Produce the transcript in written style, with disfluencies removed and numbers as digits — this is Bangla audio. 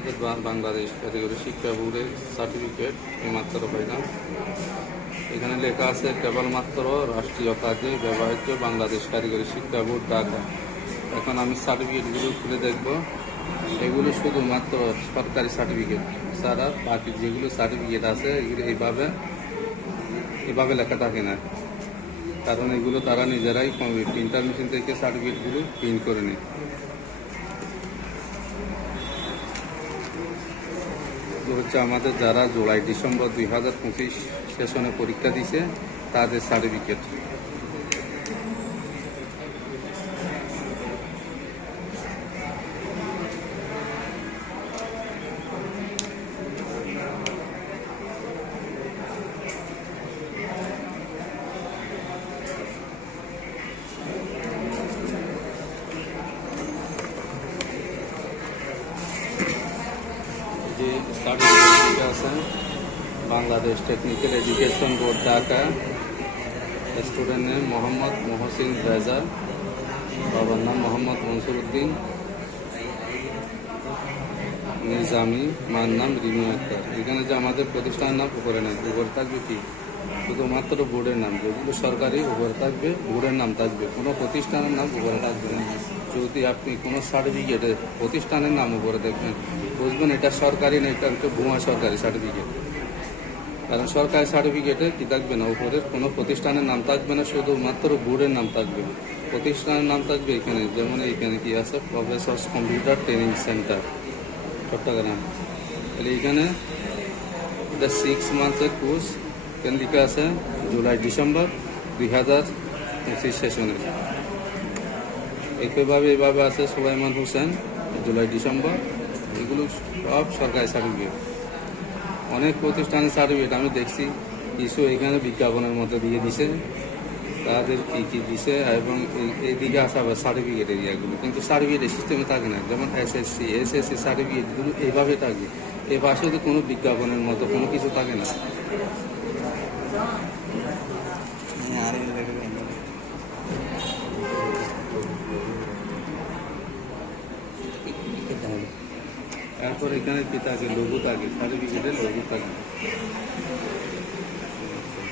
আমাদের বাংলাদেশ ক্যাটাগরি শিক্ষা বোর্ডের সার্টিফিকেট এইমাত্র পাইলাম। এখানে লেখা আছে কেবলমাত্র রাষ্ট্রীয় কাজে ব্যবহৃত বাংলাদেশ কারিগরি শিক্ষা বোর্ড ঢাকা। এখন আমি সার্টিফিকেটগুলো খুলে দেখব। এগুলো শুধুমাত্র সরকারি সার্টিফিকেট ছাড়া বাকি যেগুলো সার্টিফিকেট আছে এগুলো এভাবে লেখা থাকে না, কারণ এগুলো তারা নিজেরাই প্রিন্টার মেশিন থেকে সার্টিফিকেটগুলো প্রিন্ট করে নেয়। হচ্ছে আমাদের যারা জুলাই ডিসেম্বর 2025 সেশনে পরীক্ষা দিছে তাদের সার্টিফিকেট। যে সার্টিফিকেট আছে Bangladesh technical education board Dhaka, student name Mohammad Mohsin Reza, বাবার নাম মোহাম্মদ মনসুর উদ্দিন নিজামি, মার নাম রিনু আক্তার। এখানে যে আমাদের প্রতিষ্ঠানের নাম উপরে নেই, উপরে থাকবে কি শুধুমাত্র বোর্ডের নাম, যেগুলো সরকারি উপরে থাকবে বোর্ডের নাম থাকবে, কোনো প্রতিষ্ঠানের নাম উপরে থাকবে না। যদি আপনি কোনো সার্টিফিকেটে প্রতিষ্ঠানের নাম উপরে দেখবেন বুঝবেন এটা সরকারি না, এটা একটা ভুয়া সরকারি সার্টিফিকেট। কারণ সরকারি সার্টিফিকেটে কি থাকবে না, উপরে কোনো প্রতিষ্ঠানের নাম থাকবে না, শুধুমাত্র বোর্ডের নাম থাকবে। প্রতিষ্ঠানের নাম থাকবে এখানে, যেমন এইখানে কি আছে professors computer training center Chattogram. তাহলে এইখানে 6 মান্থসের কোর্স এখানে লেখা আছে জুলাই ডিসেম্বর 2025 সেশনে। এইভাবে আছে সুলাইমান হোসেন জুলাই ডিসেম্বর। এগুলো সব সরকারি সার্টিফিকেট। অনেক প্রতিষ্ঠানের সার্টিফিকেট আমি দেখছি কিছু এখানে বিজ্ঞাপনের মধ্যে দিয়ে দিছে তাদের কী দিছে, এবং এইদিকে আসা আবার সার্টিফিকেট এরিয়াগুলো, কিন্তু সার্টিফিকেটের সিস্টেমে থাকে না। যেমন এসএসসি সার্টিফিকেটগুলো এইভাবে থাকে, এ পাশে তো কোনো বিজ্ঞাপনের মতো কোনো কিছু থাকে না। এরপর এখানে কি থাকে, লঘু থাকে, সার্টিফিকেটের লঘু থাকে।